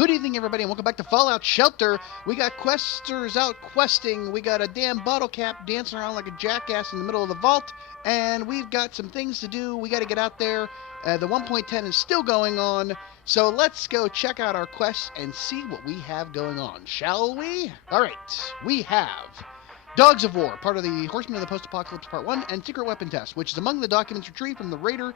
Good evening, everybody, and welcome back to Fallout Shelter. We got questers out questing. We got a damn bottle cap dancing around like a jackass in the middle of the vault, and we've got some things to do. We got to get out there. The 1.10 is still going on, so let's go check out our quests and see what we have going on, shall we? All right, we have Dogs of War, part of the Horsemen of the Post-Apocalypse Part 1, and Secret Weapon Test, which is among the documents retrieved from the Raider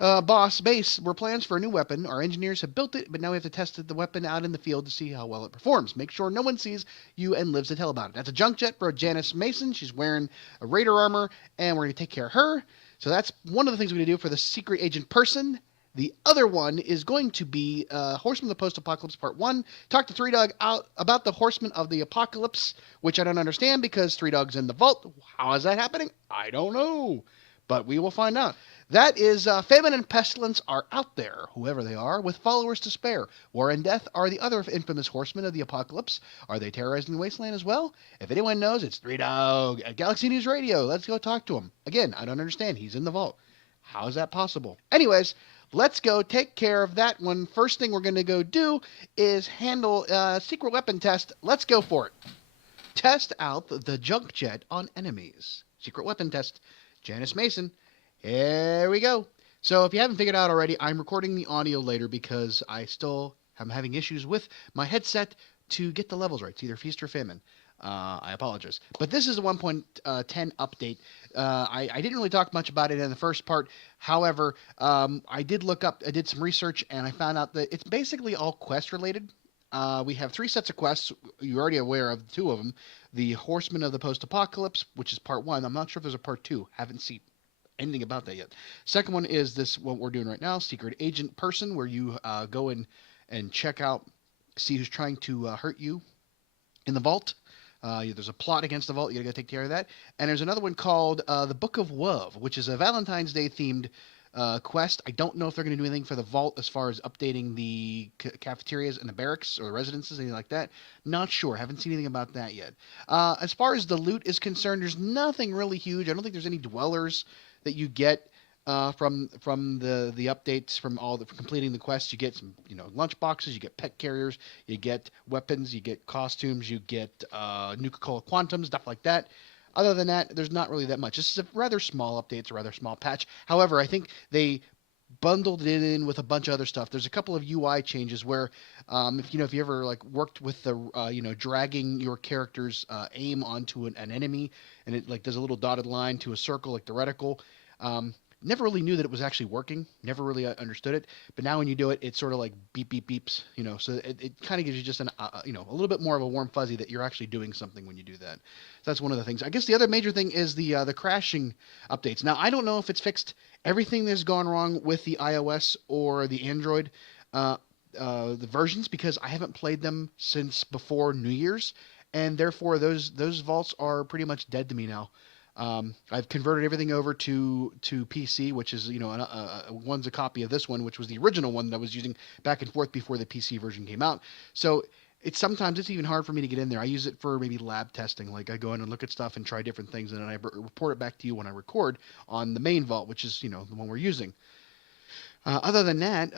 boss base were plans for a new weapon. Our engineers have built it, but now we have to test the weapon out in the field to see how well it performs. Make sure no one sees you and lives to tell about it. That's a junk jet for Janice Mason. She's wearing a Raider armor, and we're going to take care of her. So that's one of the things we're going to do for the secret agent person. The other one is going to be Horsemen of the Post-Apocalypse Part 1. Talk to Three Dog out about the Horsemen of the Apocalypse, which I don't understand because Three Dog's in the vault. How is that happening? I don't know. But we will find out. That is, Famine and Pestilence are out there, whoever they are, with followers to spare. War and Death are the other infamous Horsemen of the Apocalypse. Are they terrorizing the Wasteland as well? If anyone knows, it's Three Dog at Galaxy News Radio. Let's go talk to him. Again, I don't understand. He's in the vault. How is that possible? Anyways, let's go take care of that one. First thing we're going to go do is handle secret weapon test. Let's go for it. Test out the junk jet on enemies. Secret weapon test. Janice Mason. Here we go. So if you haven't figured out already, I'm recording the audio later because I still am having issues with my headset to get the levels right. It's either Feast or Famine. I apologize. But this is a 1.10 update. I didn't really talk much about it in the first part. However, I did some research, and I found out that it's basically all quest related. We have 3 sets of quests. You're already aware of 2 of them. The Horsemen of the Post-Apocalypse, which is part 1. I'm not sure if there's a part 2. Haven't seen anything about that yet. Second one is this, what we're doing right now, Secret Agent Person, where you go in and check out, see who's trying to hurt you in the vault. There's a plot against the vault. You gotta take care of that. And there's another one called the Book of Love, which is a Valentine's Day themed quest. I don't know if they're going to do anything for the vault as far as updating the cafeterias and the barracks or the residences, anything like that. Not sure. Haven't seen anything about that yet. As far as the loot is concerned, there's nothing really huge. I don't think there's any dwellers that you get from the updates from completing the quests. You get some lunch boxes, you get pet carriers, you get weapons, you get costumes, you get Nuka-Cola Quantums, stuff like that. Other than that, there's not really that much. This is a rather small update. It's a rather small patch. However, I think they bundled it in with a bunch of other stuff. There's a couple of UI changes where, if you ever worked with the dragging your character's aim onto an enemy, and it does a little dotted line to a circle like the reticle. Never really knew that it was actually working. Never really understood it. But now when you do it, it sort of beep beep beeps. So it kind of gives you just a little bit more of a warm fuzzy that you're actually doing something when you do that. So that's one of the things. I guess the other major thing is the crashing updates. Now I don't know if it's fixed everything that's gone wrong with the iOS or the Android the versions, because I haven't played them since before New Year's, and therefore those vaults are pretty much dead to me now. I've converted everything over to PC, which is one's a copy of this one, which was the original one that I was using back and forth before the PC version came out. So sometimes it's even hard for me to get in there. I use it for maybe lab testing. I go in and look at stuff and try different things, and then I report it back to you when I record on the main vault, which is the one we're using. Other than that,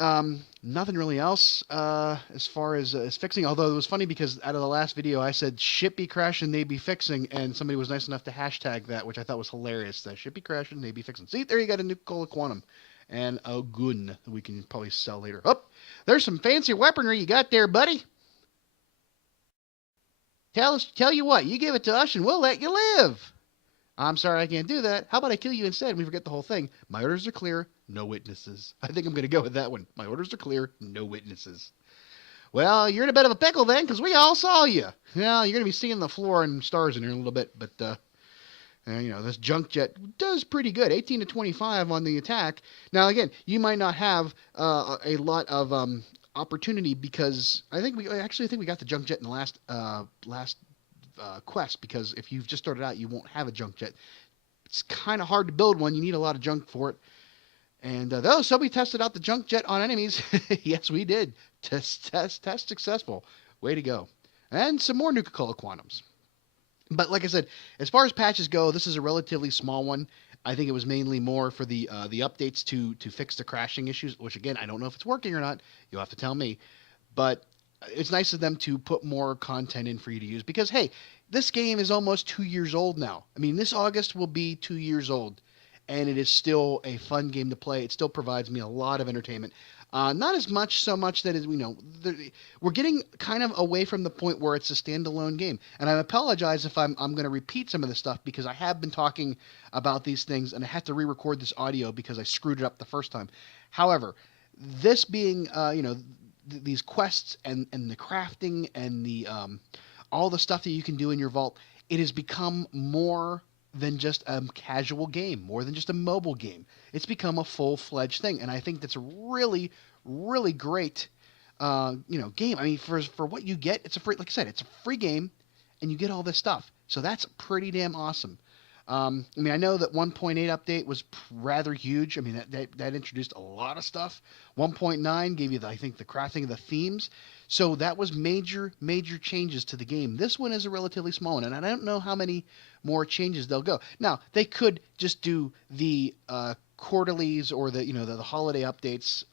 nothing really else as far as fixing. Although it was funny because out of the last video, I said ship be crashing, they be fixing, and somebody was nice enough to hashtag that, which I thought was hilarious. That ship be crashing, they be fixing. See, there you got a Nuka-Cola Quantum and a gun that we can probably sell later. Oh, there's some fancy weaponry you got there, buddy. Tell you what, you give it to us and we'll let you live. I'm sorry I can't do that. How about I kill you instead and we forget the whole thing? My orders are clear. No witnesses. I think I'm going to go with that one. My orders are clear. No witnesses. Well, you're in a bit of a pickle then, because we all saw you. Well, you're going to be seeing the floor and stars in here in a little bit, but, this junk jet does pretty good. 18 to 25 on the attack. Now, again, you might not have a lot of opportunity, because I think we got the junk jet in the last quest, because if you've just started out, you won't have a junk jet. It's kind of hard to build one. You need a lot of junk for it. And so we tested out the junk jet on enemies. Yes, we did. Test successful. Way to go. And some more Nuka-Cola Quantums. But like I said, as far as patches go, this is a relatively small one. I think it was mainly more for the updates to fix the crashing issues, which again, I don't know if it's working or not. You'll have to tell me. But it's nice of them to put more content in for you to use because hey, this game is almost 2 years old now. I mean, this August will be 2 years old, and it is still a fun game to play. It still provides me a lot of entertainment. Not as much, so much that is, we're getting kind of away from the point where it's a standalone game. And I apologize if I'm going to repeat some of this stuff because I have been talking about these things and I had to re-record this audio because I screwed it up the first time. However, this being, these quests and the crafting and the all the stuff that you can do in your vault, it has become more than just a casual game, more than just a mobile game. It's become a full-fledged thing, and I think that's a really, really great, game. I mean, for what you get, it's a free, like I said, it's a free game, and you get all this stuff. So that's pretty damn awesome. I mean, I know that 1.8 update was rather huge. I mean, that introduced a lot of stuff. 1.9 gave you, I think, the crafting of the themes. So that was major, major changes to the game. This one is a relatively small one, and I don't know how many more changes they'll go. Now, they could just do the quarterlies or the holiday updates,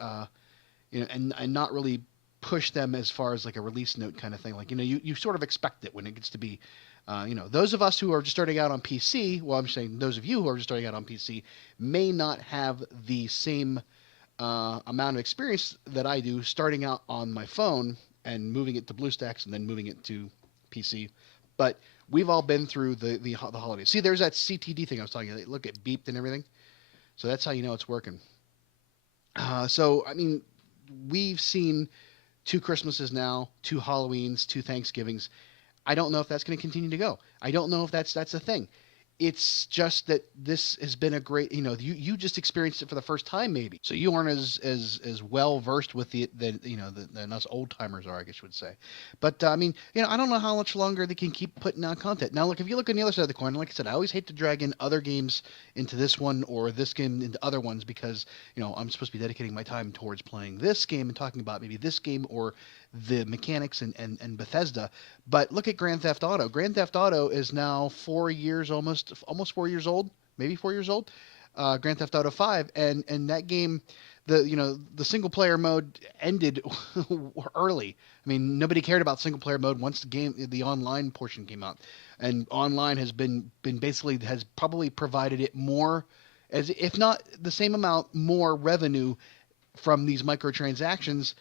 and not really push them as far as like a release note kind of thing. Like, you sort of expect it when it gets to be those of us who are just starting out on PC, well, I'm saying those of you who are just starting out on PC may not have the same amount of experience that I do starting out on my phone and moving it to BlueStacks and then moving it to PC. But we've all been through the holidays. See, there's that CTD thing I was talking about. Look, it beeped and everything. So that's how you know it's working. So, I mean, we've seen 2 Christmases now, 2 Halloweens, 2 Thanksgivings. I don't know if that's going to continue to go. I don't know if that's a thing. It's just that this has been a great, you just experienced it for the first time maybe. So you aren't as well versed with than us old timers are, I guess you would say. But I mean, I don't know how much longer they can keep putting out content. Now look, if you look on the other side of the coin, like I said, I always hate to drag in other games into this one or this game into other ones because, I'm supposed to be dedicating my time towards playing this game and talking about maybe this game or the mechanics and Bethesda. But look at Grand Theft Auto. Grand Theft Auto is now 4 years, almost 4 years old, maybe 4 years old. Grand Theft Auto 5, and that game, the single player mode ended early. I mean, nobody cared about single player mode once the online portion came out, and online has been basically has probably provided it more, as if not the same amount, more revenue from these microtransactions,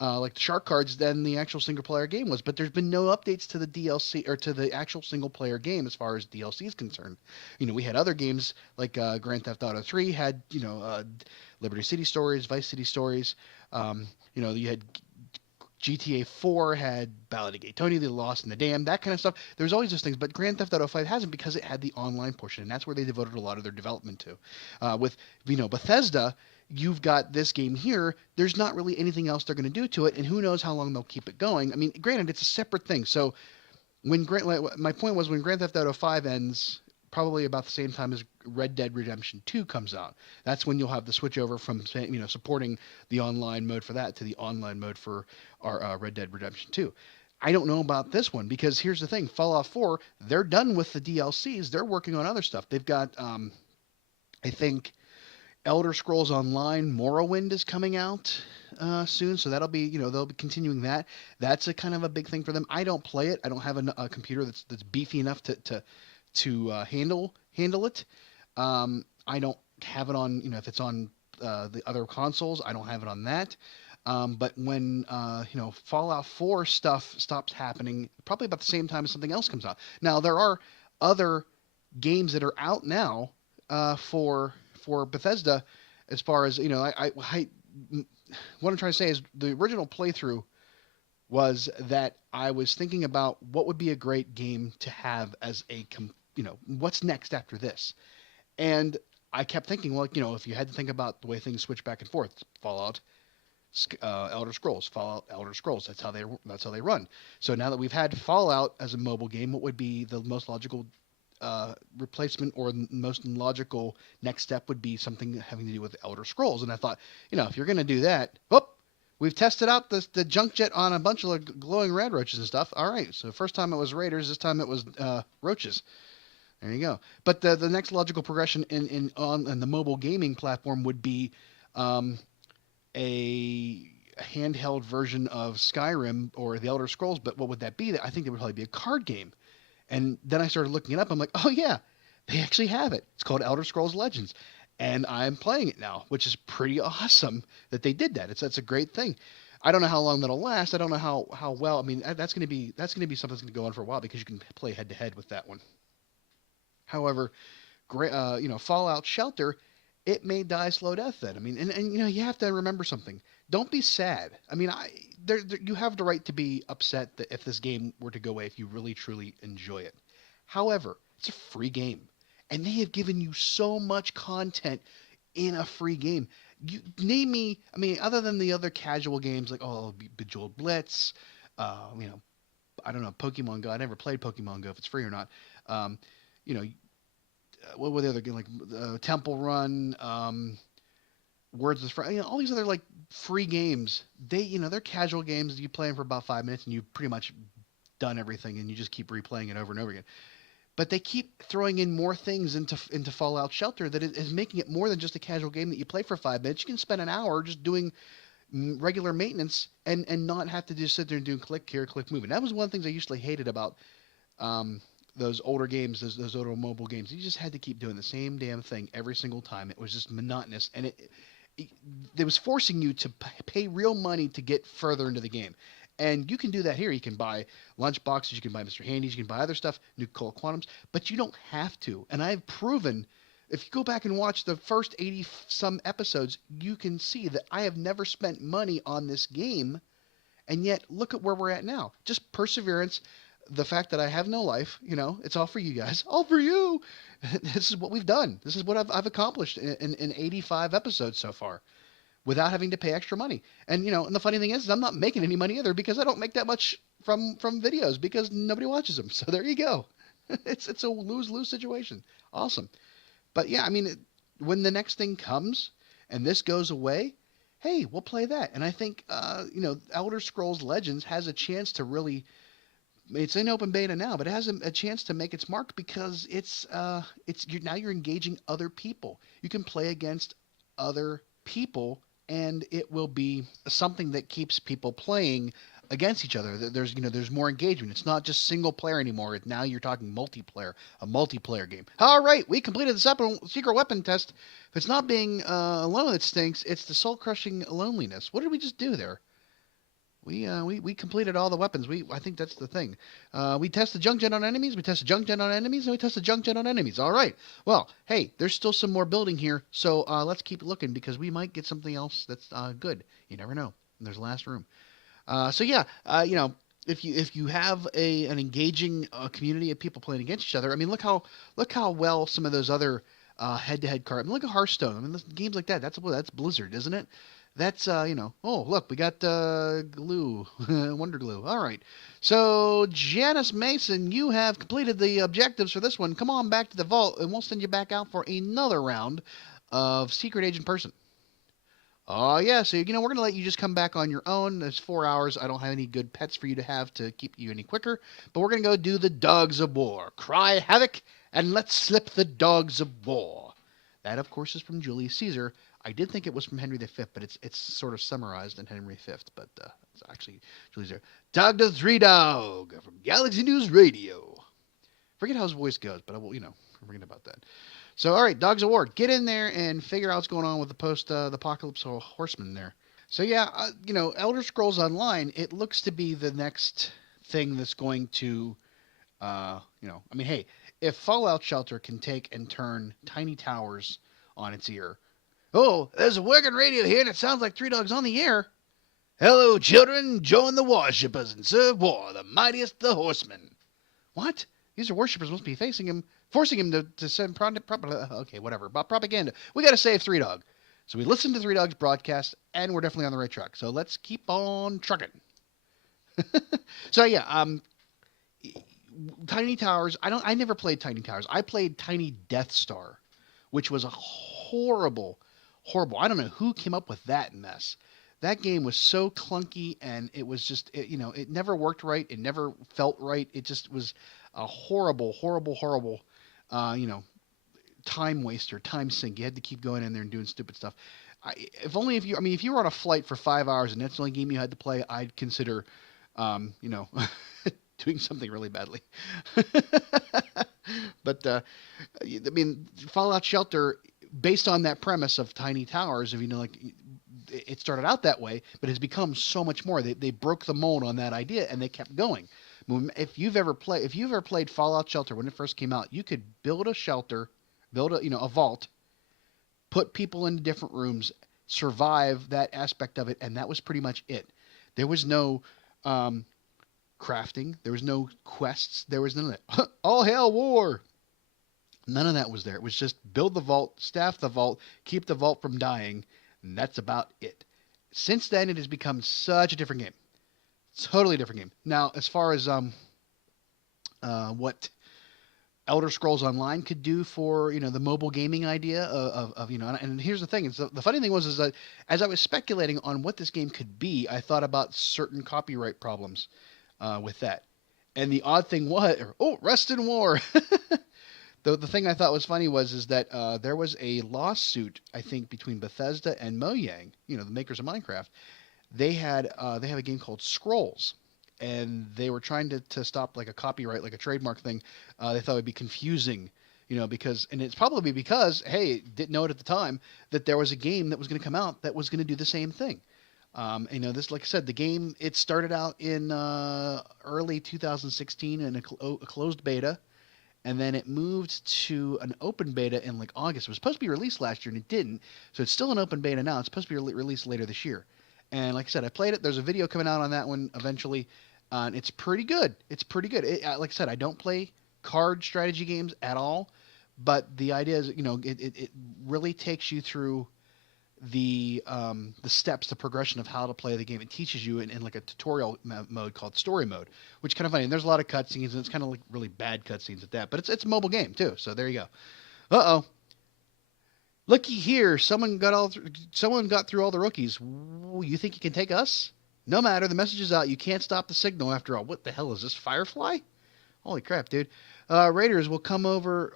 like the shark cards, than the actual single player game was. But there's been no updates to the DLC or to the actual single player game as far as DLC is concerned. We had other games like Grand Theft Auto 3 had, Liberty City Stories, Vice City Stories. You had GTA 4 had Ballad of Gay Tony, The Lost and the Damned, that kind of stuff. There's always those things, but Grand Theft Auto 5 hasn't because it had the online portion, and that's where they devoted a lot of their development to. With Bethesda, you've got this game here. There's not really anything else they're going to do to it, and who knows how long they'll keep it going. I mean, granted, it's a separate thing. So my point was when Grand Theft Auto 5 ends, probably about the same time as Red Dead Redemption 2 comes out. That's when you'll have the switch over from supporting the online mode for that to the online mode for our Red Dead Redemption 2. I don't know about this one because here's the thing: Fallout 4, they're done with the DLCs. They're working on other stuff. They've got, I think, Elder Scrolls Online Morrowind is coming out soon, so that'll be, they'll be continuing that. That's a kind of a big thing for them. I don't play it. I don't have a computer that's beefy enough to handle it. I don't have it on, if it's on the other consoles, I don't have it on that. But when Fallout 4 stuff stops happening, probably about the same time as something else comes out. Now there are other games that are out now for Bethesda, as far as what I'm trying to say is the original playthrough was that I was thinking about what would be a great game to have as what's next after this, and I kept thinking, well, if you had to think about the way things switch back and forth, Fallout, Elder Scrolls, Fallout, Elder Scrolls. That's how they run. So now that we've had Fallout as a mobile game, what would be the most logical replacement or most logical next step would be something having to do with Elder Scrolls. And I thought, if you're going to do that, we've tested out the junk jet on a bunch of glowing red roaches and stuff. All right, so first time it was raiders, this time it was roaches. There you go. But the next logical progression on the mobile gaming platform would be a handheld version of Skyrim or the Elder Scrolls, but what would that be? I think it would probably be a card game. And then I started looking it up. I'm like, oh yeah, they actually have it. It's called Elder Scrolls Legends, and I'm playing it now, which is pretty awesome that they did that. That's a great thing. I don't know how long that'll last. I don't know how well. I mean, that's going to be something that's going to go on for a while because you can play head to head with that one. However, Fallout Shelter, it may die slow death then. I mean, and you have to remember something. Don't be sad. I mean, you have the right to be upset that if this game were to go away, if you really truly enjoy it. However, it's a free game, and they have given you so much content in a free game. You name me. I mean, other than the other casual games like Bejeweled Blitz, I don't know, Pokemon Go. I never played Pokemon Go if it's free or not. You know, what were the other games like Temple Run, Words with Friends, all these other like free games. They're casual games that you play them for about 5 minutes and you've pretty much done everything and you just keep replaying it over and over again. But they keep throwing in more things into Fallout Shelter that is making it more than just a casual game that you play for 5 minutes. You can spend an hour just doing regular maintenance and not have to just sit there and do click here, click move. And that was one of the things I usually hated about those older games, those older mobile games. You just had to keep doing the same damn thing every single time. It was just monotonous, and it was forcing you to pay real money to get further into the game. And you can do that here. You can buy lunchboxes, you can buy Mr. Handies, you can buy other stuff, new Coal Quantums, but you don't have to. And I've proven, if you go back and watch the first 80-some episodes, you can see that I have never spent money on this game, and yet look at where we're at now. Just perseverance, the fact that I have no life, it's all for you guys. All for you! This is what we've done. This is what I've accomplished in 85 episodes so far, without having to pay extra money. And and the funny thing is I'm not making any money either because I don't make that much from videos because nobody watches them. So there you go. It's a lose-lose situation. Awesome. But yeah, I mean, when the next thing comes and this goes away, hey, we'll play that. And I think Elder Scrolls Legends has a chance to really, it's in open beta now, but it has a chance to make its mark because you're engaging other people. You can play against other people, and it will be something that keeps people playing against each other. There's more engagement. It's not just single player anymore. Now you're talking multiplayer, a multiplayer game. All right, we completed the secret weapon test. If it's not being alone that stinks, it's the soul-crushing loneliness. What did we just do there? We completed all the weapons. I think that's the thing. We tested junk jet on enemies. We tested junk jet on enemies, and we tested junk jet on enemies. All right. Well, hey, there's still some more building here, so let's keep looking because we might get something else that's good. You never know. And there's the last room. So yeah, if you have an engaging community of people playing against each other, I mean, look how well some of those other head-to-head cards. I mean, look at Hearthstone. I mean, games like that. That's Blizzard, isn't it? That's, oh, look, we got glue, Wonder Glue. All right. So, Janice Mason, you have completed the objectives for this one. Come on back to the vault, and we'll send you back out for another round of Secret Agent Person. Oh, yeah, so, we're going to let you just come back on your own. It's 4 hours. I don't have any good pets for you to have to keep you any quicker. But we're going to go do the Dogs of War. Cry havoc, and let's slip the Dogs of War. That, of course, is from Julius Caesar. I did think it was from Henry V, but it's sort of summarized in Henry V, but it's actually Julius Caesar. Dog the Three Dog from Galaxy News Radio. Forget how his voice goes, but I will, forget about that. So, all right, Dogs of War. Get in there and figure out what's going on with the apocalypse Horsemen there. So, yeah, Elder Scrolls Online, it looks to be the next thing that's going to, I mean, hey, if Fallout Shelter can take and turn Tiny Towers on its ear. Oh, there's a working radio here, and it sounds like Three Dogs on the air. Hello, children. Join the worshippers and serve war, the mightiest the horsemen. What? These are worshippers must be forcing him to send okay, whatever. About propaganda. We got to save Three Dog. So we listened to Three Dog's broadcast, and we're definitely on the right track. So let's keep on trucking. So yeah, Tiny Towers. I never played Tiny Towers. I played Tiny Death Star, which was a horrible. I don't know who came up with that mess. That game was so clunky, and it was just, it never worked right. It never felt right. It just was a horrible, time waster, time sink. You had to keep going in there and doing stupid stuff. If you were on a flight for 5 hours and that's the only game you had to play, I'd consider, doing something really badly. But Fallout Shelter, based on that premise of tiny towers, it started out that way, but has become so much more. They broke the mold on that idea and they kept going. If you've ever played Fallout Shelter when it first came out, you could build a shelter, a vault, put people into different rooms, survive that aspect of it, and that was pretty much it. There was no crafting, there was no quests, there was none of that. All hail war! None of that was there. It was just build the vault, staff the vault, keep the vault from dying, and that's about it. Since then, it has become such a different game. Totally different game. Now, as far as what Elder Scrolls Online could do for the mobile gaming idea and here's the thing: the funny thing was that as I was speculating on what this game could be, I thought about certain copyright problems with that. And the odd thing was, Rust in War. The thing I thought was funny was that there was a lawsuit, I think, between Bethesda and Mojang, the makers of Minecraft. They have a game called Scrolls, and they were trying to stop like a copyright, like a trademark thing. They thought it would be confusing, and it's probably because, hey, didn't know it at the time, that there was a game that was going to come out that was going to do the same thing. This, like I said, the game, it started out in early 2016 in a closed beta. And then it moved to an open beta in like August. It was supposed to be released last year and it didn't. So it's still an open beta now. It's supposed to be released later this year. And like I said, I played it. There's a video coming out on that one eventually. And it's pretty good. It's pretty good. Like I said, I don't play card strategy games at all. But the idea is, it really takes you through the steps, the progression of how to play the game. It teaches you in like a tutorial mode called story mode, which is kind of funny. And there's a lot of cutscenes, and it's kind of like really bad cutscenes at that. But it's a mobile game too, so there you go. Uh-oh. Looky here, someone got through all the rookies. Ooh, you think you can take us? No matter, the message is out. You can't stop the signal after all. What the hell is this, Firefly? Holy crap, dude. Raiders will come over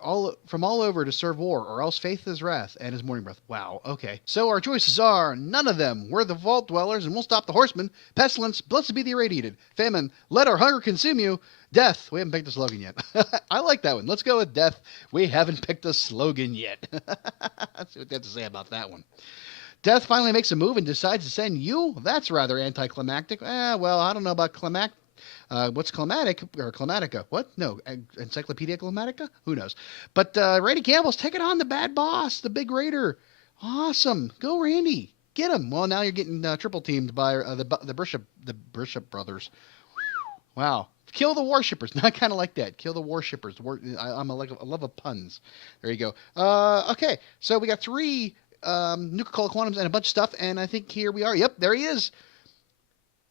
from all over to serve war, or else faith is wrath and his morning breath. Wow, okay. So our choices are none of them. We're the vault dwellers, and we'll stop the horsemen. Pestilence, blessed be the irradiated. Famine, let our hunger consume you. Death, we haven't picked a slogan yet. I like that one. Let's go with death. We haven't picked a slogan yet. Let's see what they have to say about that one. Death finally makes a move and decides to send you? That's rather anticlimactic. Well, I don't know about climactic. What's climatic or climatica? What? No, Encyclopedia Climatica? Who knows? But Randy Campbell's taking on the bad boss, the big raider. Awesome. Go, Randy. Get him. Well, now you're getting triple teamed by the Bishop brothers. Wow. Kill the worshippers. Not kind of like that. Kill the worshippers. I love of puns. There you go. Okay. So we got 3 Nuka-Cola Quantums and a bunch of stuff, and I think here we are. Yep, there he is.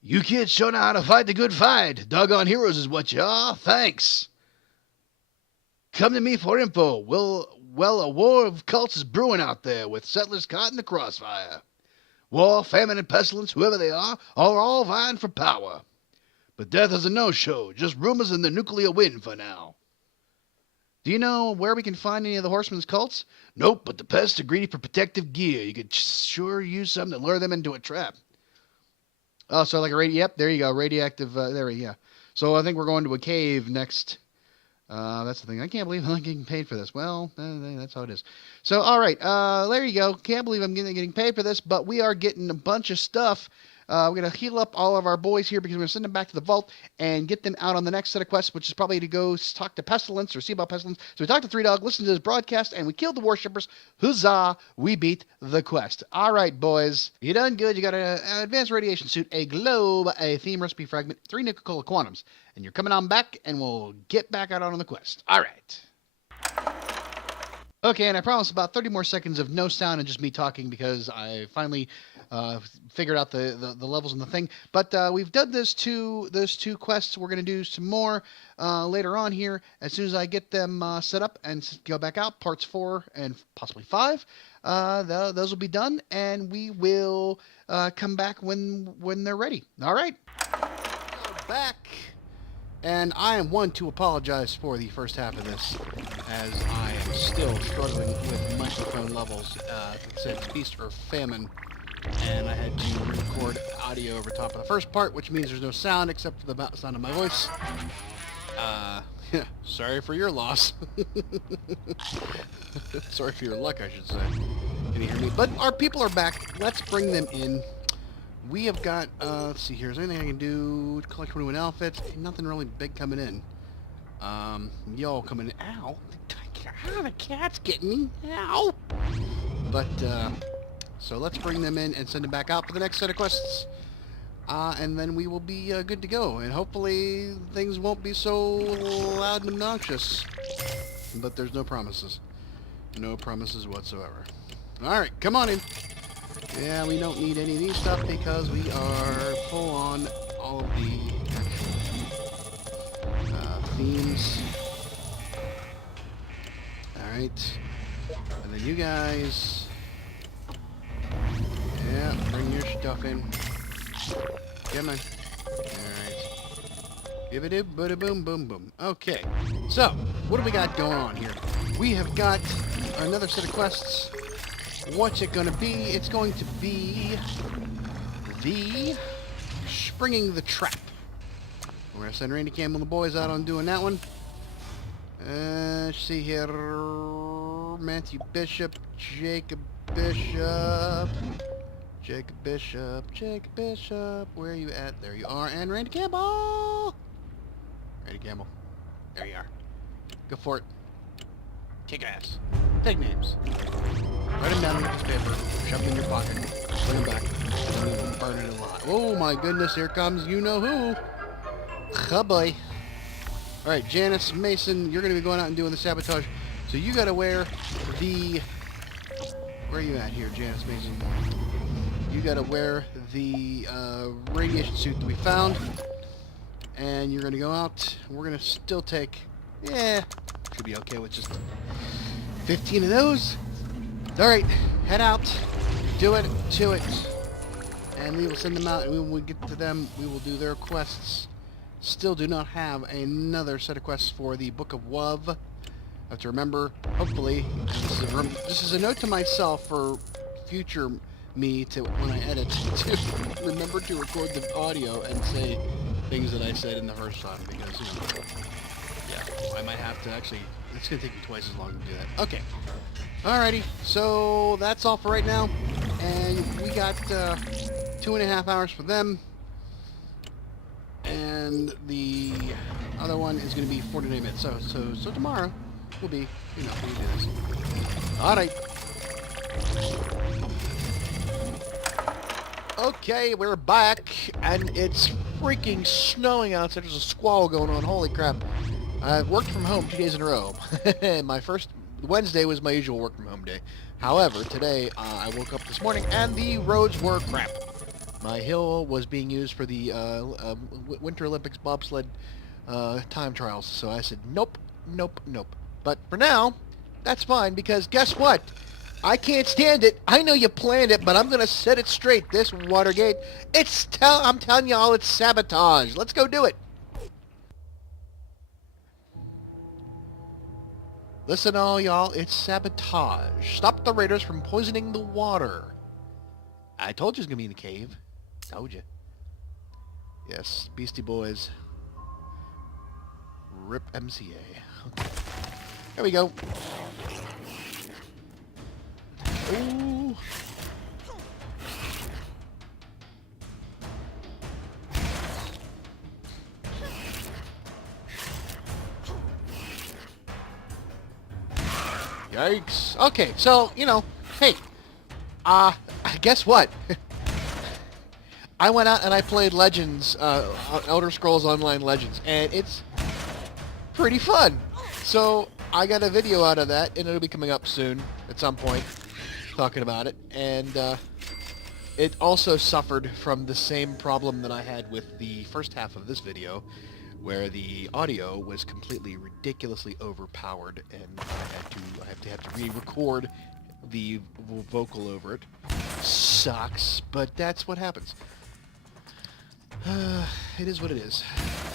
You kids show know how to fight the good fight. Doggone heroes is what you are. Thanks. Come to me for info. Well, a war of cults is brewing out there with settlers caught in the crossfire. War, famine, and pestilence, whoever they are all vying for power. But death is a no-show. Just rumors and the nuclear wind for now. Do you know where we can find any of the Horsemen's cults? Nope, but the pests are greedy for protective gear. You could sure use something to lure them into a trap. Oh, so like a yep, there you go, radioactive, yeah. So I think we're going to a cave next. That's the thing. I can't believe I'm not getting paid for this. Well, that's how it is. So, all right, there you go. Can't believe I'm getting paid for this, but we are getting a bunch of stuff. We're going to heal up all of our boys here because we're going to send them back to the vault and get them out on the next set of quests, which is probably to go talk to Pestilence or see about Pestilence. So we talked to Three Dog, listened to his broadcast, and we killed the worshippers. Huzzah! We beat the quest. All right, boys. You done good. You got an advanced radiation suit, a globe, a theme recipe fragment, 3 Nuka-Cola Quantums. And you're coming on back, and we'll get back out on the quest. All right. Okay, and I promise about 30 more seconds of no sound and just me talking because I finally figured out the levels and the thing. But we've done those two quests. We're going to do some more later on here as soon as I get them set up and go back out. Parts 4 and possibly 5. Those will be done, and we will come back when they're ready. All right. We're back. And I am one to apologize for the first half of this, as I am still struggling with microphone levels since Feast or Famine, and I had to record audio over top of the first part, which means there's no sound except for the sound of my voice. Sorry for your loss. Sorry for your luck, I should say. Can you hear me? But our people are back. Let's bring them in. We have got, let's see here. Is there anything I can do? Collect 21 outfits. Nothing really big coming in. Y'all coming in. Ow. The cat's getting me. Ow. But, so let's bring them in and send them back out for the next set of quests. And then we will be good to go. And hopefully things won't be so loud and obnoxious. But there's no promises. No promises whatsoever. Alright, come on in. Yeah, we don't need any of these stuff because we are full on all of the themes. Alright. And then you guys... Yeah, bring your stuff in. Come on. Alright. Give it a boom boom boom. Okay. So, what do we got going on here? We have got another set of quests. What's it going to be? It's going to be the Springing the Trap. We're going to send Randy Campbell and the boys out on doing that one. Let's see here. Matthew Bishop, Jacob Bishop, where are you at? There you are. And Randy Campbell! Randy Campbell. There you are. Go for it. Kick ass. Take names. Write them down on a piece of paper. Shove them in your pocket. Bring them back. And we will burn it alive. Oh my goodness, here comes you-know-who. Oh boy. Alright, Janice Mason, you're going to be going out and doing the sabotage. So you got to wear the... Where are you at here, Janice Mason? You got to wear the radiation suit that we found. And you're going to go out. We're going to still take... Yeah, should be okay with just 15 of those. Alright, head out. Do it to it. And we will send them out, and when we get to them, we will do their quests. Still do not have another set of quests for the Book of Love. I have to remember, hopefully, this is a note to myself for future me to, when I edit, to remember to record the audio and say things that I said in the first time, because, you know, yeah, I might have to actually, it's going to take me twice as long to do that. Okay. Alrighty, so that's all for right now, and we got 2.5 hours for them, and the other one is going to be 49 minutes, so tomorrow will be, you know, we do this. Alright. Okay, we're back, and it's freaking snowing outside. There's a squall going on, holy crap. I've worked from home 2 days in a row. My first Wednesday was my usual work from home day. However, today I woke up this morning and the roads were crap. My hill was being used for the Winter Olympics bobsled time trials, so I said nope, nope, nope. But for now, that's fine, because guess what? I can't stand it. I know you planned it, but I'm gonna set it straight. This Watergate, I'm telling y'all, it's sabotage. Let's go do it. Listen all y'all, it's sabotage. Stop the raiders from poisoning the water. I told you it was going to be in the cave. Told you. Yes, Beastie Boys. RIP MCA. Okay. There we go. Ooh. Yikes. Okay, so, you know, hey, guess what? I went out and I played Legends, Elder Scrolls Online Legends, and it's pretty fun. So, I got a video out of that, and it'll be coming up soon, at some point, talking about it, and, it also suffered from the same problem that I had with the first half of this video, where the audio was completely ridiculously overpowered, and I had to re-record the vocal over it. Sucks, but that's what happens. It is what it is.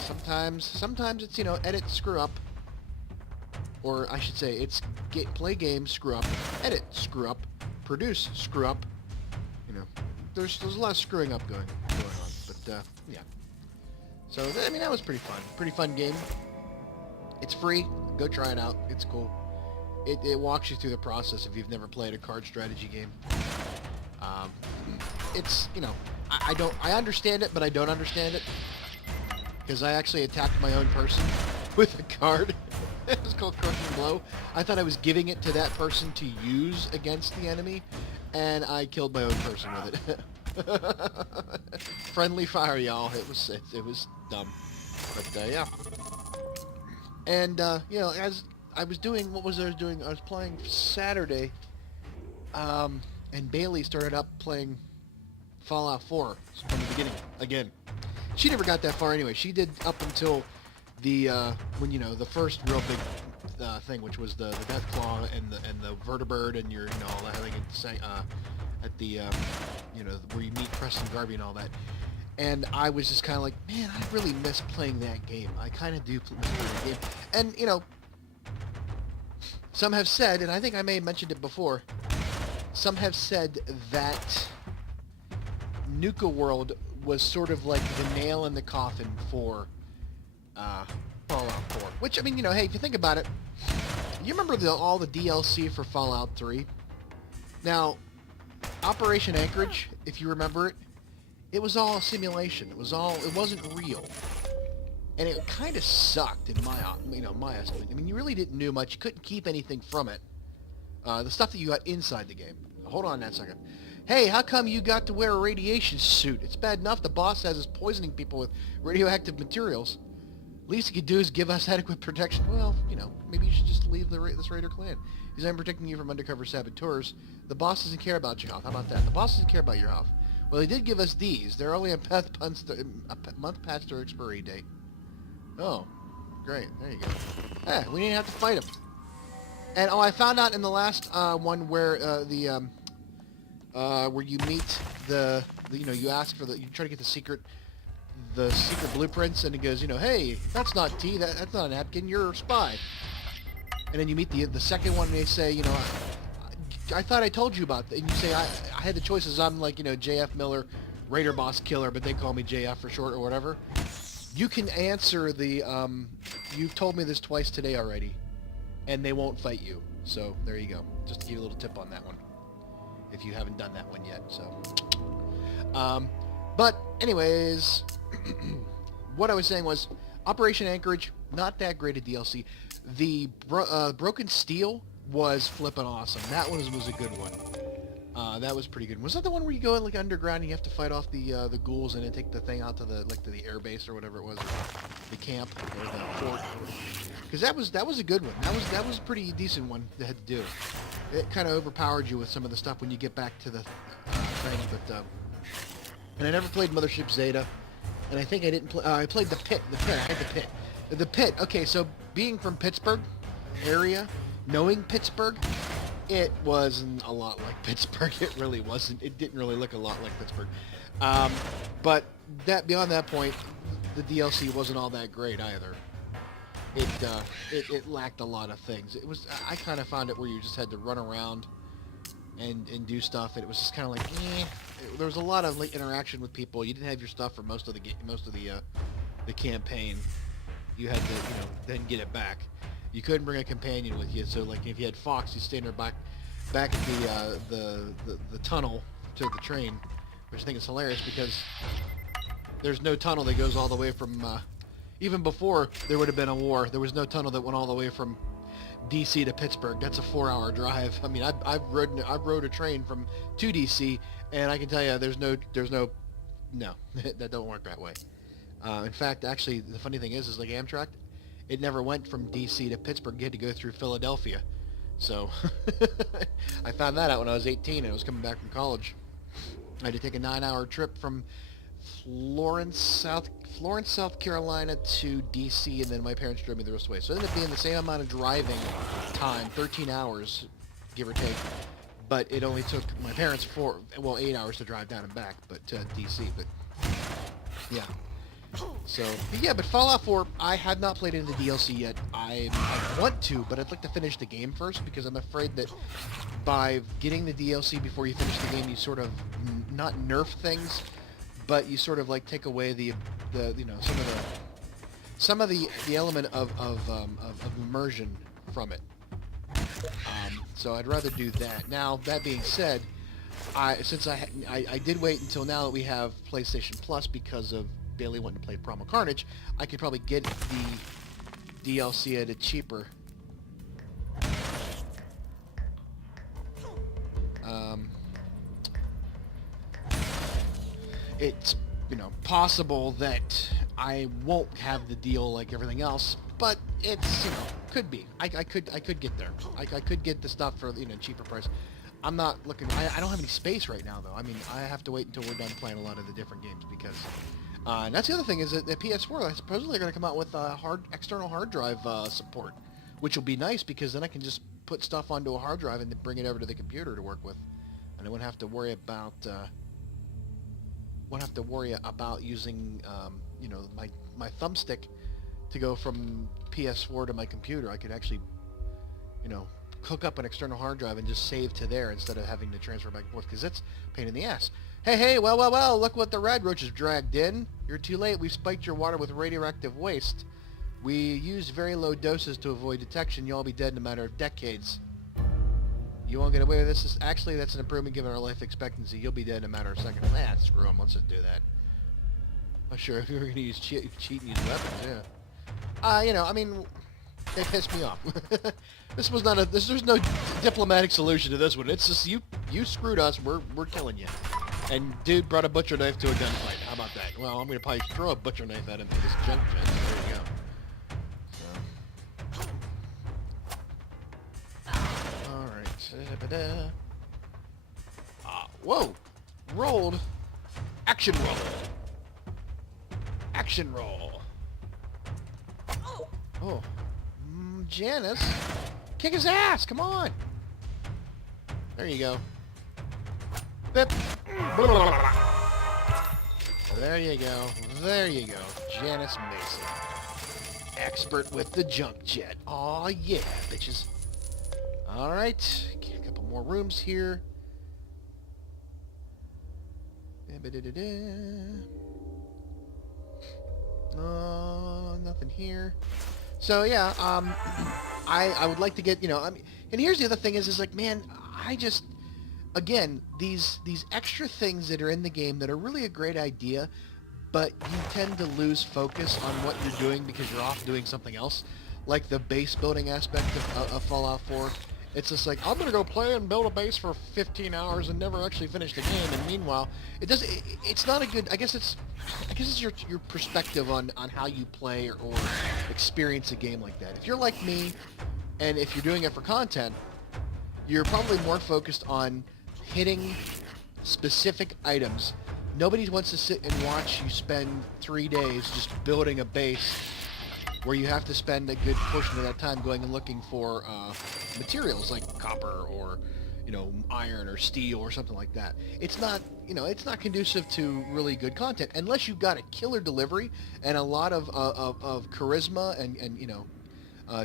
Sometimes it's, you know, edit, screw up. or I should say, it's play games, screw up, edit, screw up, produce, screw up. You know, there's a lot of screwing up going on. But yeah. So I mean, that was pretty fun. Pretty fun game. It's free. Go try it out. It's cool. It walks you through the process if you've never played a card strategy game. It's, you know, I understand it, but I don't understand it. Because I actually attacked my own person with a card. It was called Crushing Blow. I thought I was giving it to that person to use against the enemy, and I killed my own person with it. Friendly fire, y'all. It was dumb. But, yeah. And, you know, as I was doing, I was playing Saturday, and Bailey started up playing Fallout 4 from the beginning again. She never got that far anyway. She did up until the when, you know, the first real big thing, which was the Death Claw and the Vertibird and your, you know, all that thing at the you know, where you meet Preston Garvey and all that. And I was just kind of like, man, I really miss playing that game. I kind of do miss playing that game. And, you know, some have said, and I think I may have mentioned it before, some have said that Nuka World was sort of like the nail in the coffin for Fallout 4. Which, I mean, you know, hey, if you think about it, you remember all the DLC for Fallout 3? Now, Operation Anchorage, if you remember it, it was all a simulation. It wasn't real. And it kind of sucked in my estimate. I mean, you really didn't do much. You couldn't keep anything from it. The stuff that you got inside the game. Hold on that second. Hey, how come you got to wear a radiation suit? It's bad enough the boss has us poisoning people with radioactive materials. Least he could do is give us adequate protection. Well, you know, maybe you should just leave this Raider clan. Because I'm protecting you from undercover saboteurs. The boss doesn't care about your health. How about that? The boss doesn't care about your health. Well, he did give us these. They're only a month past their expiry date. Oh, great. There you go. Yeah, we didn't have to fight him. And, oh, I found out in the last one where where you meet you know, you ask for you try to get the secret blueprints, and he goes, you know, hey, that's not tea, that's not a napkin, you're a spy. And then you meet the second one, and they say, you know, I thought I told you about that. And you say, I had the choices. I'm like, you know, J.F. Miller, Raider Boss Killer, but they call me JF for short or whatever. You can answer you've told me this twice today already, and they won't fight you. So there you go. Just to give you a little tip on that one, if you haven't done that one yet. So, but anyways, what I was saying was Operation Anchorage, not that great a DLC. The Broken Steel was flippin' awesome. That one was a good one. That was pretty good. Was that the one where you go in like underground and you have to fight off the ghouls and then take the thing out to the air base or whatever it was, or the camp or the fort? Because that was a good one. That was a pretty decent one to have to do. It kind of overpowered you with some of the stuff when you get back to the thing. But and I never played Mothership Zeta, and I think I didn't play. I played the Pit. I had the Pit. The Pit. Okay, so being from Pittsburgh area, knowing Pittsburgh, it wasn't a lot like Pittsburgh. It really wasn't. It didn't really look a lot like Pittsburgh. But beyond that point, the DLC wasn't all that great either. It lacked a lot of things. I kind of found it where you just had to run around and do stuff, and it was just kind of like, there was a lot of like interaction with people. You didn't have your stuff for most of the campaign. You had to, you know, then get it back. You couldn't bring a companion with you, so like if you had Fox, you stand there back at the tunnel to the train, which I think is hilarious because there's no tunnel that goes all the way from even before there would have been a war. There was no tunnel that went all the way from DC to Pittsburgh. That's a 4-hour drive. I mean, I've rode a train to DC, and I can tell you there's no that don't work that way. In fact, actually, the funny thing is like Amtrak, it never went from DC to Pittsburgh. You had to go through Philadelphia. So I found that out when I was 18 and I was coming back from college. I had to take a 9-hour trip from Florence, South Carolina to DC, and then my parents drove me the rest of the way. So it ended up being the same amount of driving time, 13 hours, give or take. But it only took my parents 8 hours to drive down and back, but to DC. But yeah. So, but yeah, but Fallout 4, I have not played any of the DLC yet. I want to, but I'd like to finish the game first because I'm afraid that by getting the DLC before you finish the game, you sort of not nerf things, but you sort of like take away the you know, some of the element of immersion from it. So I'd rather do that. Now, that being said, since I did wait until now that we have PlayStation Plus because of Bailey wanting to play Primal Carnage, I could probably get the DLC at a cheaper. It's, you know, possible that I won't have the deal like everything else, but it's, you know, could be. I could get there. I could get the stuff for, you know, cheaper price. I'm not looking. I don't have any space right now, though. I mean, I have to wait until we're done playing a lot of the different games because. And that's the other thing is that the PS4 supposedly they're going to come out with external hard drive support, which will be nice because then I can just put stuff onto a hard drive and then bring it over to the computer to work with, and I wouldn't have to worry about using you know, my thumbstick to go from PS4 to my computer. I could actually, you know, hook up an external hard drive and just save to there instead of having to transfer back and forth because it's a pain in the ass. Hey, well, look what the rad roaches dragged in. You're too late. We spiked your water with radioactive waste. We used very low doses to avoid detection. You'll all be dead in a matter of decades. You won't get away with this. Actually, that's an improvement given our life expectancy. You'll be dead in a matter of seconds. Screw them. Let's just do that. I'm sure if you were going to use cheat and use weapons, yeah. You know, I mean, they pissed me off. There's no diplomatic solution to this one. It's just you screwed us. We're killing you. And dude brought a butcher knife to a gunfight. How about that? Well, I'm going to probably throw a butcher knife at him for this junk jet. So there you go. Alright. Whoa! Rolled. Action roll. Action roll. Oh. Janice. Kick his ass! Come on! There you go. Bip. There you go. There you go. Janice Mason. Expert with the junk jet. Aw, yeah, bitches. Alright. A couple more rooms here. Nothing here. So, yeah, I would like to get, you know, I mean, and here's the other thing is like, man, I just... Again, these extra things that are in the game that are really a great idea, but you tend to lose focus on what you're doing because you're off doing something else, like the base building aspect of Fallout 4. It's just like, I'm going to go play and build a base for 15 hours and never actually finish the game, and meanwhile, it's not a good, I guess it's your perspective on how you play or experience a game like that. If you're like me, and if you're doing it for content, you're probably more focused on hitting specific items. Nobody wants to sit and watch you spend 3 days just building a base where you have to spend a good portion of that time going and looking for materials like copper or, you know, iron or steel or something like that. It's not, you know, it's not conducive to really good content unless you've got a killer delivery and a lot of charisma and you know,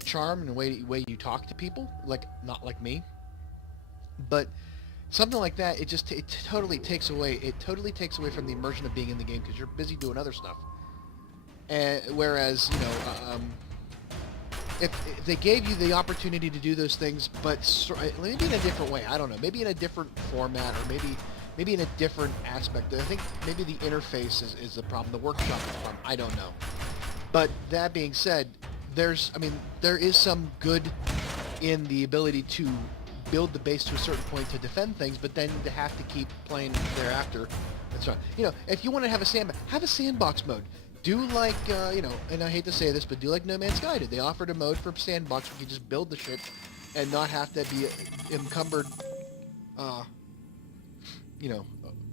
charm and the way you talk to people, like not like me. But something like that, it totally takes away from the immersion of being in the game because you're busy doing other stuff. And whereas, you know, if they gave you the opportunity to do those things, but maybe in a different way, I don't know, maybe in a different format, or maybe in a different aspect. I think maybe the interface is the problem, the workshop is the problem. I don't know. But that being said, there is some good in the ability to build the base to a certain point to defend things, but then to have to keep playing thereafter. That's right. You know, if you want to have a sandbox mode. Do like, you know, and I hate to say this, but do like No Man's Sky did. They offered a mode for sandbox where you can just build the shit and not have to be encumbered, you know,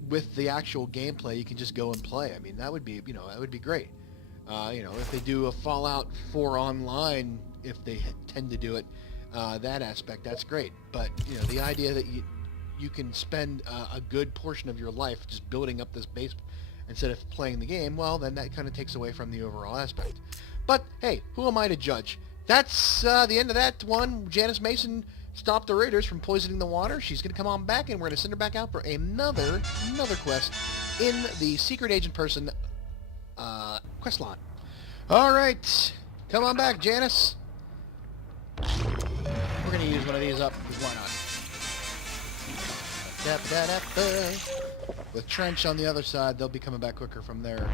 with the actual gameplay. You can just go and play. I mean, that would be, you know, that would be great. You know, if they do a Fallout 4 online, if they tend to do it, that aspect, that's great. But, you know, the idea that you can spend a good portion of your life just building up this base instead of playing the game, well, then that kind of takes away from the overall aspect. But, hey, who am I to judge? That's the end of that one. Janice Mason stopped the raiders from poisoning the water. She's going to come on back, and we're going to send her back out for another quest in the secret agent person quest line. All right. Come on back, Janice. We're going to use one of these up, because why not? With Trench on the other side, they'll be coming back quicker from there.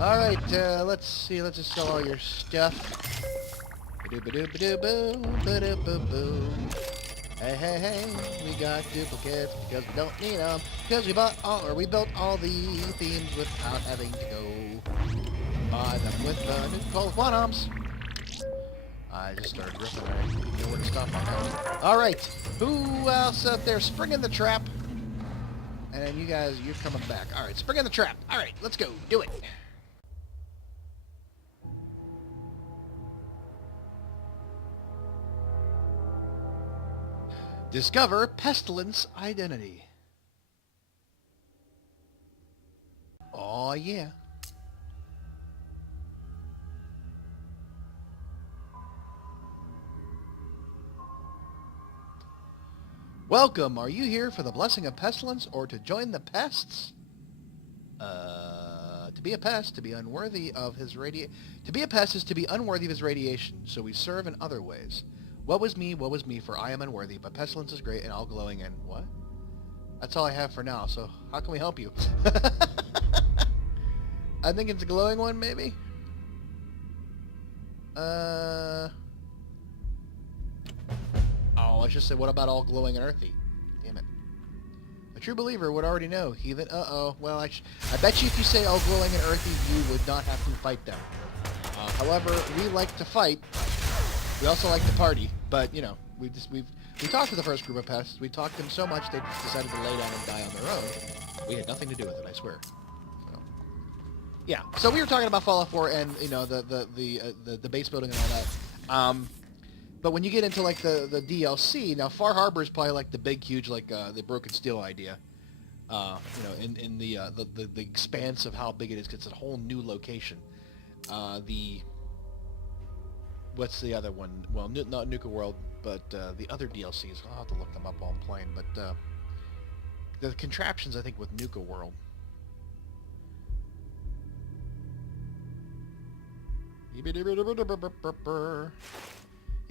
All right, let's see. Let's just sell all your stuff. Hey, we got duplicates because we don't need them. Because we built all the themes without having to go buy them with the new Cold Quantums. I just started ripping. I didn't know where to stop on that. All right, who else out there? Spring in the trap. And then you guys, you're coming back. All right, spring in the trap. All right, let's go. Do it. Discover Pestilence identity. Oh, yeah. Welcome. Are you here for the blessing of pestilence or to join the pests? To be a pest, to be unworthy of his to be a pest is to be unworthy of his radiation, so we serve in other ways. Woe is me, for I am unworthy, but pestilence is great and all glowing and what? That's all I have for now, so how can we help you? I think it's a glowing one, maybe? Oh, I should say, what about all glowing and earthy? Damn it. A true believer would already know. Heathen, well, I bet you if you say all glowing and earthy, you would not have to fight them. However, we like to fight. We also like to party, but, you know, we talked to the first group of pests. We talked to them so much, they just decided to lay down and die on their own. We had nothing to do with it, I swear. So, yeah, so we were talking about Fallout 4 and, you know, the base building and all that. But when you get into, like, the DLC, now Far Harbor is probably, like, the big, huge, like, the Broken Steel idea. You know, in the expanse of how big it is, 'cause it's a whole new location. What's the other one? Well, not Nuka World, but the other DLCs. I'll have to look them up while I'm playing. But the contraptions, I think, with Nuka World. You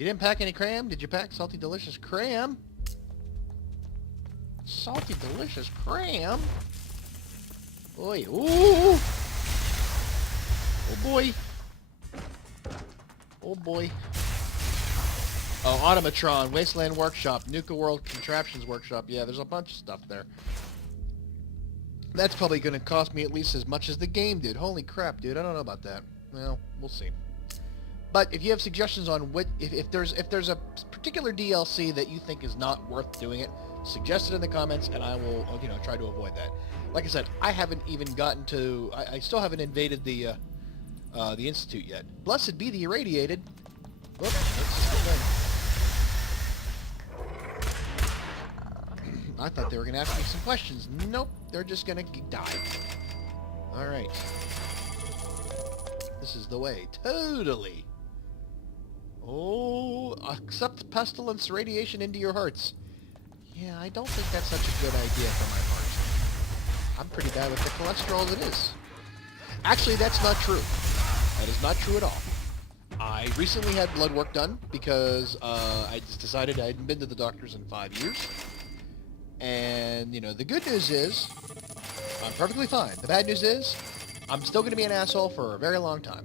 didn't pack any cram? Did you pack salty delicious cram? Salty delicious cram? Boy, ooh! Oh boy! Oh boy. Oh, Automatron, Wasteland Workshop, Nuka World Contraptions Workshop. Yeah, there's a bunch of stuff there. That's probably going to cost me at least as much as the game did. Holy crap, dude. I don't know about that. Well, we'll see. But if you have suggestions on what, if there's a particular DLC that you think is not worth doing it, suggest it in the comments, and I will, you know, try to avoid that. Like I said, I haven't even gotten to. I still haven't invaded the Institute yet. Blessed be the irradiated. Whoops, I thought they were going to ask me some questions. Nope, they're just going to die. Alright. This is the way. Totally. Oh, accept pestilence radiation into your hearts. Yeah, I don't think that's such a good idea for my heart. I'm pretty bad with the cholesterol as it is. Actually, that's not true. That is not true at all. I recently had blood work done because I just decided I hadn't been to the doctors in 5 years. And, you know, the good news is I'm perfectly fine. The bad news is I'm still going to be an asshole for a very long time.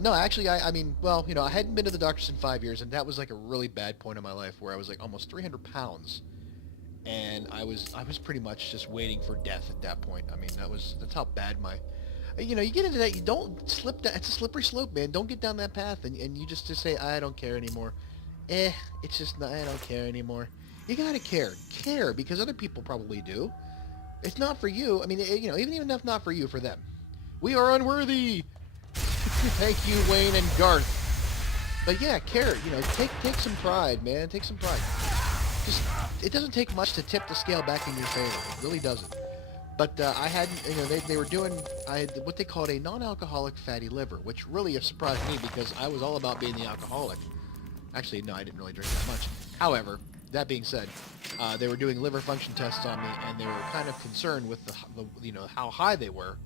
No, actually, I mean, well, you know, I hadn't been to the doctors in 5 years, and that was like a really bad point in my life where I was like almost 300 pounds. And I was pretty much just waiting for death at that point. I mean, that's how bad my... You know, you get into that, you don't slip down. It's a slippery slope, man. Don't get down that path, and you just say, I don't care anymore. It's just, not, I don't care anymore. You gotta care. Care, because other people probably do. It's not for you. I mean, you know, even if not for you, for them. We are unworthy! Thank you, Wayne and Garth. But yeah, care. You know, take some pride, man. Take some pride. Just, it doesn't take much to tip the scale back in your favor. It really doesn't. But I hadn't, they were doing, I had what they called a non-alcoholic fatty liver, which really surprised me because I was all about being the alcoholic. Actually, no, I didn't really drink that much. However, that being said, they were doing liver function tests on me, and they were kind of concerned with how high they were.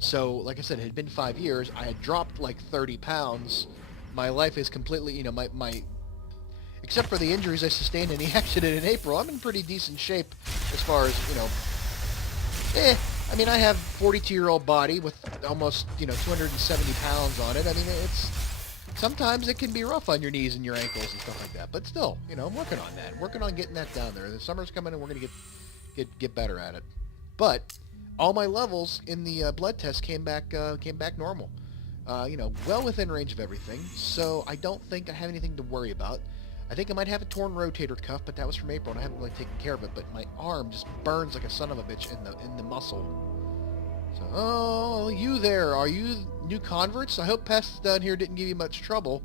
So, like I said, it had been 5 years. I had dropped like 30 pounds. My life is completely, my except for the injuries I sustained in the accident in April, I'm in pretty decent shape as far as, I mean, I have a 42-year-old body with almost, 270 pounds on it. I mean, sometimes it can be rough on your knees and your ankles and stuff like that. But still, I'm working on that. Working on getting that down there. The summer's coming and we're going to get better at it. But all my levels in the blood test came back normal. Well within range of everything. So I don't think I have anything to worry about. I think I might have a torn rotator cuff, but that was from April, and I haven't really taken care of it. But my arm just burns like a son of a bitch in the muscle. So, oh, you there? Are you new converts? I hope pests down here didn't give you much trouble.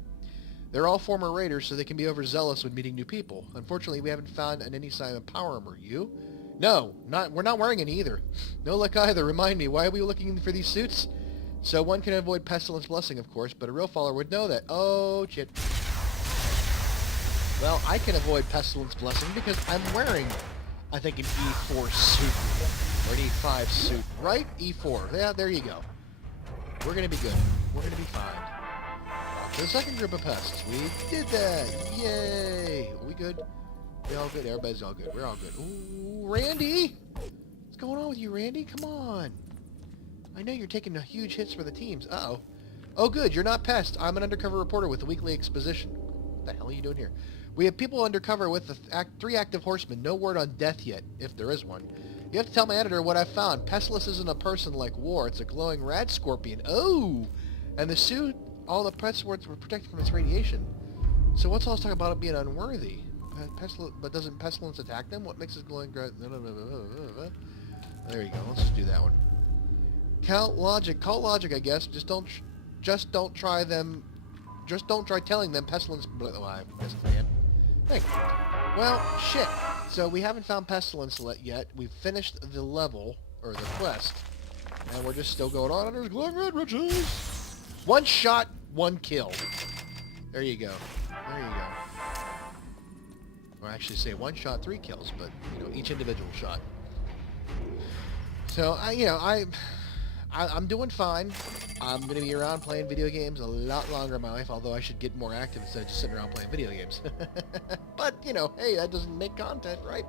They're all former raiders, so they can be overzealous when meeting new people. Unfortunately, we haven't found any sign of power armor. You? No, we're not wearing any either. No luck either. Remind me, why are we looking for these suits? So one can avoid pestilence blessing, of course, but a real follower would know that. Oh, shit. Well, I can avoid Pestilence Blessing because I'm wearing, I think, an E4 suit. Or an E5 suit. Right? E4. Yeah, there you go. We're going to be good. We're going to be fine. On to the second group of pests. We did that. Yay. Are we good? We all good? Everybody's all good. We're all good. Ooh, Randy! What's going on with you, Randy? Come on. I know you're taking huge hits for the teams. Uh-oh. Oh, good. You're not pest. I'm an undercover reporter with the weekly exposition. What the hell are you doing here? We have people undercover with the 3 active horsemen. No word on death yet, if there is one. You have to tell my editor what I found. Pestilence isn't a person like war. It's a glowing rad scorpion. Oh! And the suit, all the passwords were protected from its radiation. So what's all this talk about it being unworthy? But doesn't pestilence attack them? What makes this glowing rad... There you go. Let's just do that one. Call logic, I guess. Just don't try telling them pestilence... I guess I can. Thank you. Well, shit. So we haven't found pestilence yet. We've finished the level, or the quest, and we're just still going on under the glowing red riches. 1 shot, 1 kill. There you go. There you go. Or actually say 1 shot, 3 kills, but each individual shot. So I'm doing fine. I'm going to be around playing video games a lot longer in my life, although I should get more active instead of just sitting around playing video games. But, hey, that doesn't make content, right?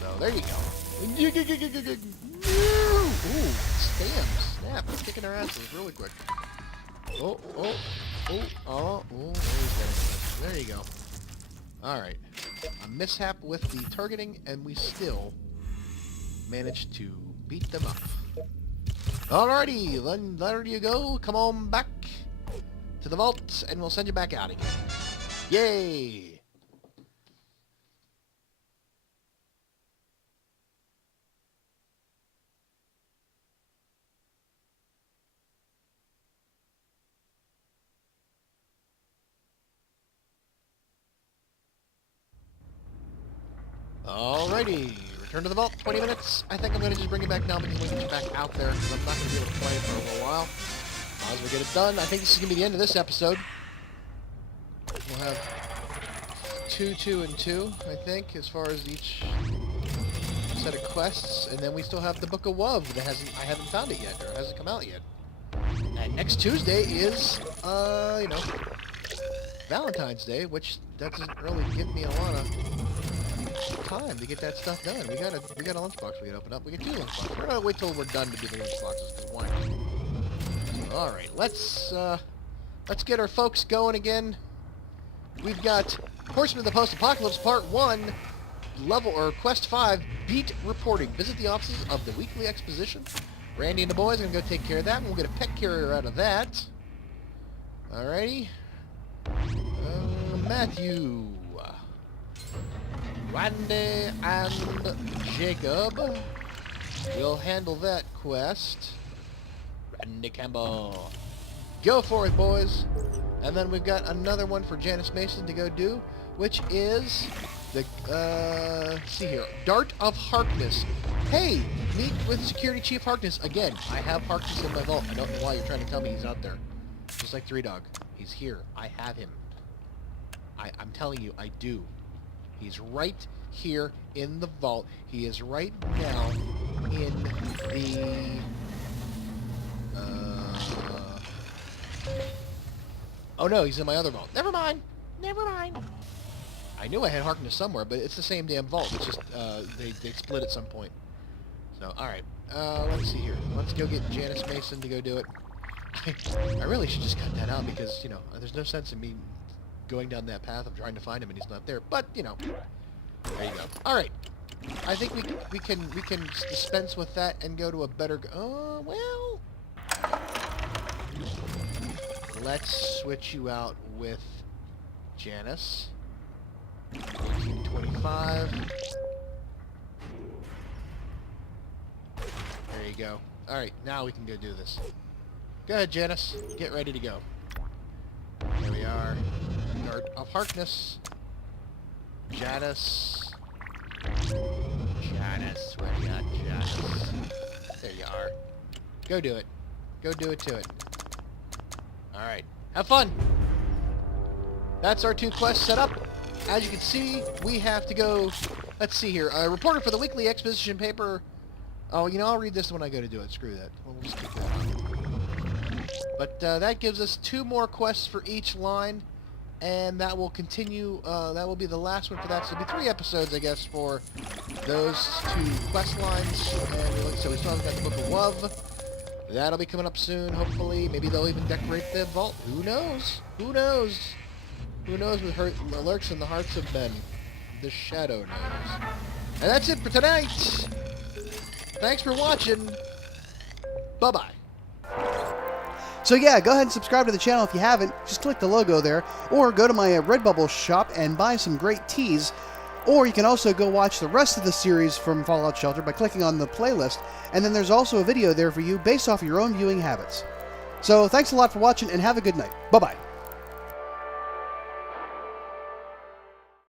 So, there you go. Ooh, snap. It's kicking our asses really quick. There you go. Alright. A mishap with the targeting, and we still managed to beat them up. Alrighty, then there you go. Come on back to the vault, and we'll send you back out again. Yay! Alrighty, return to the vault, 20 minutes. I think I'm going to just bring it back now because we'll get you back out there because I'm not going to be able to play it for a little while. Might as well get it done. I think this is going to be the end of this episode. We'll have 2, 2, and 2, I think, as far as each set of quests. And then we still have the Book of Wov that I haven't found it yet, or it hasn't come out yet. And next Tuesday is, Valentine's Day, which doesn't really give me a lot of time to get that stuff done. We got a lunchbox we gotta open up. We got 2 lunchboxes. We're gonna wait till we're done to do the lunchboxes, because why not? So, alright, let's get our folks going again. We've got Horsemen of the Post-Apocalypse Part 1, Quest 5, Beat Reporting. Visit the offices of the Weekly Exposition. Randy and the boys are gonna go take care of that, and we'll get a pet carrier out of that. Alrighty. Matthew, Randy, and Jacob will handle that quest. Randy Campbell. Go for it, boys. And then we've got another one for Janice Mason to go do, which is the, let's see here, Dart of Harkness. Hey, meet with Security Chief Harkness. Again, I have Harkness in my vault. I don't know why you're trying to tell me he's out there. Just like Three Dog. He's here. I have him. I'm telling you, I do. He's right here in the vault. He is right now in the... Oh no, he's in my other vault. Never mind. Never mind. I knew I had Harkness somewhere, but it's the same damn vault. It's just, they split at some point. So, alright. Let's see here. Let's go get Janice Mason to go do it. I really should just cut that out because, you know, there's no sense in me going down that path of trying to find him and he's not there. But, you know, there you go. Alright. I think we can dispense with that and go to a better... Oh, well... Let's switch you out with Janice. 1825. There you go. Alright, now we can go do this. Go ahead, Janice. Get ready to go. Here we are. Guard of Harkness. Janice. Janice, where you at, Janice? There you are. Go do it. Go do it to it. Alright. Have fun! That's our 2 quests set up. As you can see, we have to go... Let's see here. A reporter for the weekly exposition paper... Oh, you know, I'll read this when I go to do it. Screw that. We'll just keep that on. But that gives us 2 more quests for each line. And that will continue... that will be the last one for that. So it'll be 3 episodes, I guess, for those 2 quest lines. And like I said, we still haven't got the Book of Love. That'll be coming up soon, hopefully. Maybe they'll even decorate the vault. Who knows? Who knows? Who knows what lurks in the hearts of men? The shadow knows. And that's it for tonight. Thanks for watching. Bye-bye. So yeah, go ahead and subscribe to the channel if you haven't. Just click the logo there. Or go to my Redbubble shop and buy some great teas. Or you can also go watch the rest of the series from Fallout Shelter by clicking on the playlist. And then there's also a video there for you based off your own viewing habits. So thanks a lot for watching and have a good night. Bye-bye.